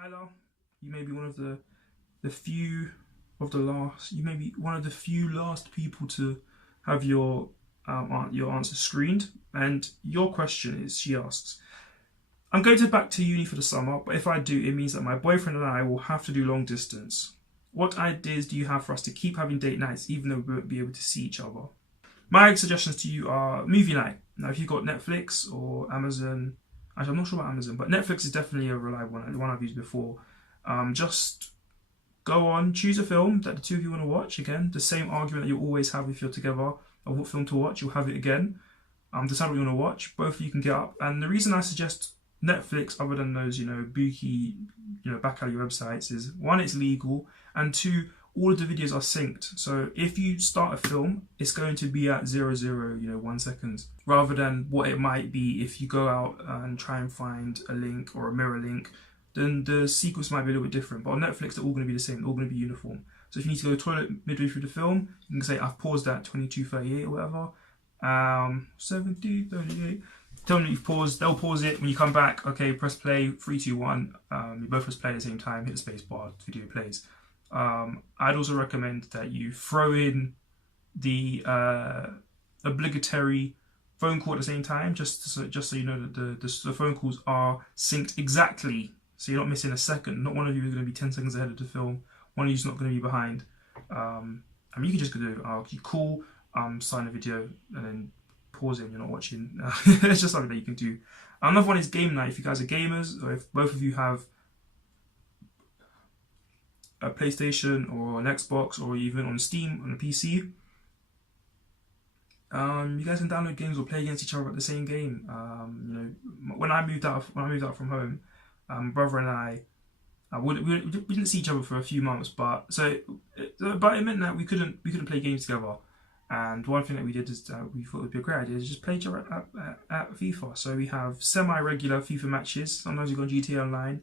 Tyler, you may be one of the few of the last. You may be one of the few last people to have your answer screened. And your question is, she asks, I'm going back to uni for the summer, but if I do, it means that my boyfriend and I will have to do long distance. What ideas do you have for us to keep having date nights, even though we won't be able to see each other? My suggestions to you are movie night. Now, if you've got Netflix or Amazon, actually, I'm not sure about Amazon, but Netflix is definitely a reliable one, the one I've used before. Just go on, choose a film that the two of you want to watch. Again, the same argument that you always have if you're together of what film to watch, you'll have it again. Decide what you want to watch. Both of you can get up. And the reason I suggest Netflix, other than those, bookie, back alley websites, is one, it's legal, and two, all of the videos are synced. So if you start a film, it's going to be at 1 second, rather than what it might be if you go out and try and find a link or a mirror link. Then the sequence might be a little bit different. But on Netflix, they're all going to be the same. They're all going to be uniform. So if you need to go to the toilet midway through the film, you can say, I've paused at 22:38 or whatever. 70:38. Tell them that you've paused. They'll pause it. When you come back, okay, press play. 3, 2, 1. You both press play at the same time. Hit the space bar. The video plays. I'd also recommend that you throw in the obligatory phone call at the same time, just so you know that the phone calls are synced exactly, so you're not missing a second. Not one of you is going to be 10 seconds ahead of the film. One of you is not going to be behind. You can just go do you call, sign a video, and then pause it and you're not watching. It's just something that you can do. Another one is game night. If you guys are gamers, or if both of you have a PlayStation or an Xbox, or even on Steam on a PC, you guys can download games or play against each other at the same game. When I moved out from home, my brother and I, we didn't see each other for a few months, but it meant that we couldn't play games together. And one thing that we did is that we thought it would be a great idea is just play each other at FIFA. So we have semi-regular FIFA matches. Sometimes we go on GTA Online.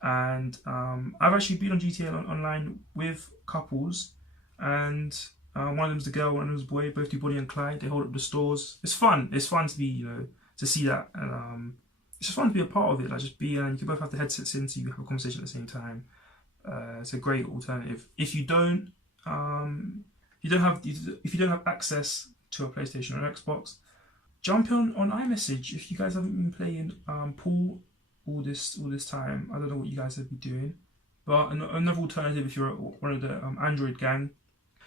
And I've actually been on GTA Online with couples, and one of them's the girl, one of them's the boy. Both do Bonnie and Clyde. They hold up the stores. It's fun. It's fun to be, to see that, and it's just fun to be a part of it. Like, just be, and you can both have the headsets in, so you have a conversation at the same time. It's a great alternative. If you don't have access to a PlayStation or an Xbox, jump on iMessage. If you guys haven't been playing pool all this time, I don't know what you guys have been doing, but another alternative, if you're one of the Android gang,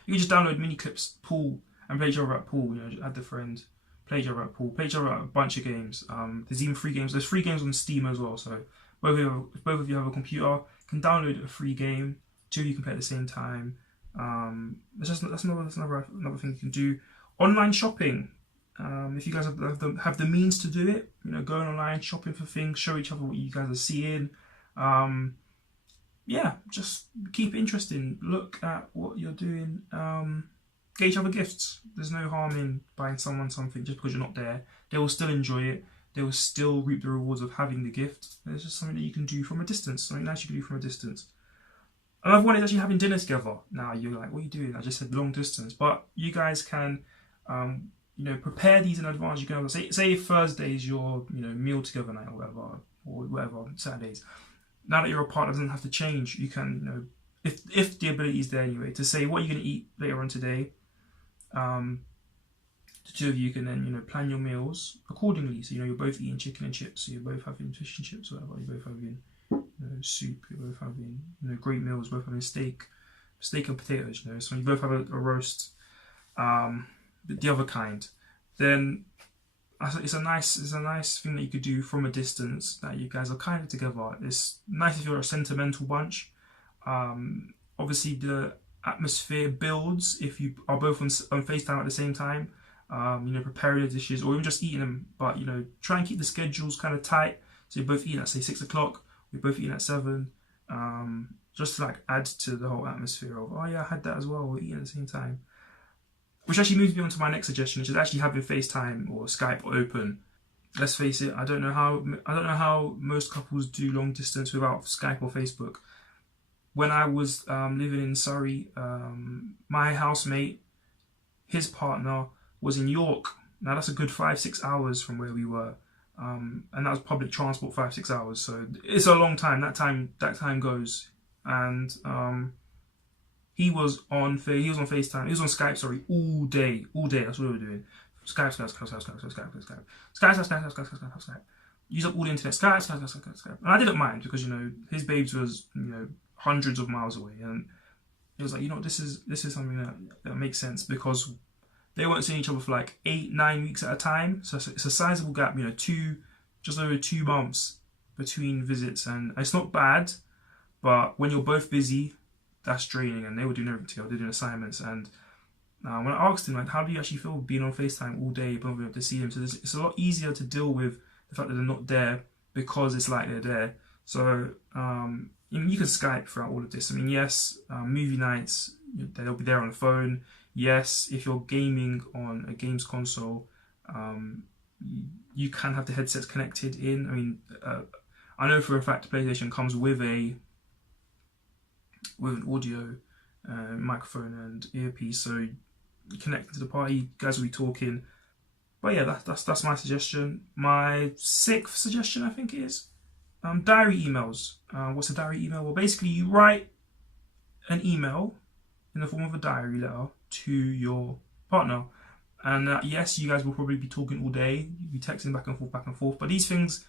you can just download mini clips pool and play each other at pool. Just add the friend, play each other at pool, play each other at a bunch of games. There's even free games. There's free games on Steam as well. So if both of you have a computer, you can download a free game. Two of you can play at the same time. That's another thing you can do. Online shopping. If you guys have the means to do it, going online, shopping for things, show each other what you guys are seeing. Just keep it interesting. Look at what you're doing. Get each other gifts. There's no harm in buying someone something just because you're not there. They will still enjoy it. They will still reap the rewards of having the gift. It's just something that you can do from a distance. Something nice you can do from a distance. Another one is actually having dinner together. Now you're like, what are you doing? I just said long distance, but you guys can, prepare these in advance. You can say Thursdays your meal together night or whatever Saturdays. Now that you're apart, it doesn't have to change. You can if the ability is there anyway, to say what you're going to eat later on today. The two of you can then plan your meals accordingly. So you're both eating chicken and chips. So you're both having fish and chips, or whatever. You're both having soup. You're both having great meals. Both having steak and potatoes. So you both have a roast. The other kind, then it's a nice thing that you could do from a distance, that you guys are kind of together. It's nice if you're a sentimental bunch. Obviously the atmosphere builds if you are both on FaceTime at the same time. Preparing the dishes or even just eating them, but try and keep the schedules kind of tight. So you're both eating at say 6 o'clock, we're both eating at 7. Just to add to the whole atmosphere of, oh yeah, I had that as well, we're eating at the same time. Which actually moves me on to my next suggestion, which is actually having FaceTime or Skype open. Let's face it, I don't know how most couples do long distance without Skype or Facebook. When I was living in Surrey, my housemate, his partner, was in York. Now that's a good 5-6 hours from where we were. and that was public transport, 5-6 hours. So it's a long time. That time goes, and he was on FaceTime. He was on Skype. Sorry, all day. That's what we were doing. Skype. Use up all the internet. Skype. And I didn't mind because his babes was hundreds of miles away, and it was like this is something that makes sense because they weren't seeing each other for like 8-9 weeks at a time. So it's a sizable gap. Just over 2 months between visits, and it's not bad, but when you're both busy, that's draining. And they were doing everything together. They were doing assignments, and when I asked him like, how do you actually feel being on FaceTime all day, but not being able to see him? So it's a lot easier to deal with the fact that they're not there because it's like they're there. So you can Skype throughout all of this. I mean, yes, movie nights, they'll be there on the phone. Yes, if you're gaming on a games console, you can have the headsets connected in. I mean, I know for a fact PlayStation comes with an audio microphone and earpiece, so you connect to the party, you guys will be talking. But yeah, that's my suggestion. My 6th suggestion, I think it is, diary emails. What's a diary email? Well, basically you write an email in the form of a diary letter to your partner. And yes, you guys will probably be talking all day. You'll be texting back and forth. But these things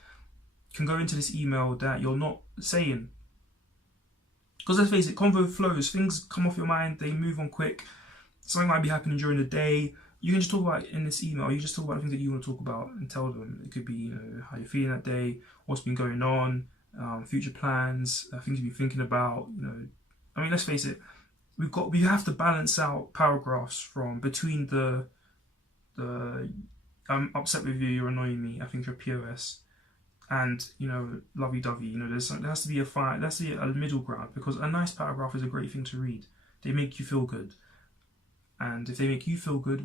can go into this email that you're not saying. Because let's face it, convo flows. Things come off your mind. They move on quick. Something might be happening during the day. You can just talk about it in this email. You just talk about the things that you want to talk about and tell them. It could be how you're feeling that day, what's been going on, future plans, things you've been thinking about. I mean, let's face it. We have to balance out paragraphs from between the I'm upset with you, you're annoying me, I think you're POS, and lovey-dovey. There has to be a middle ground, because a nice paragraph is a great thing to read. They make you feel good, and if they make you feel good,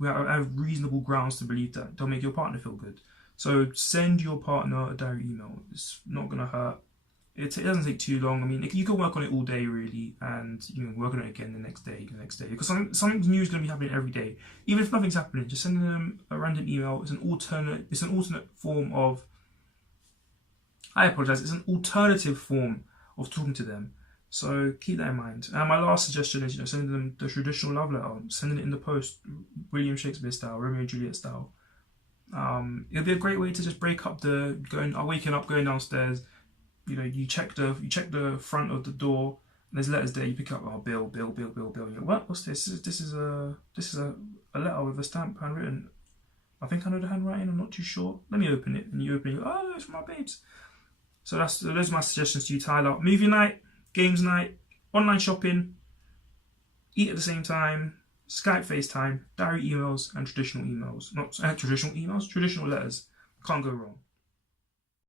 we have reasonable grounds to believe that they'll make your partner feel good. So send your partner a diary email. It's not gonna hurt. It doesn't take too long. I mean, you can work on it all day, really, and work on it again the next day, because something new is going to be happening every day. Even if nothing's happening, just sending them a random email is an alternate form of. I apologize. It's an alternative form of talking to them. So keep that in mind. And my last suggestion is, sending them the traditional love letter, sending it in the post, William Shakespeare style, Romeo and Juliet style. It'll be a great way to just break up waking up, going downstairs. You check the front of the door, and there's letters there. You pick up, Bill. You're like, what? What's this? This is a letter with a stamp handwritten. I think I know the handwriting. I'm not too sure. Let me open it. And you open it. Oh, it's from my babes. So those are my suggestions to you, Tyler. Movie night, games night, online shopping, eat at the same time, Skype, FaceTime, diary emails, and traditional emails. Not traditional emails, traditional letters. Can't go wrong.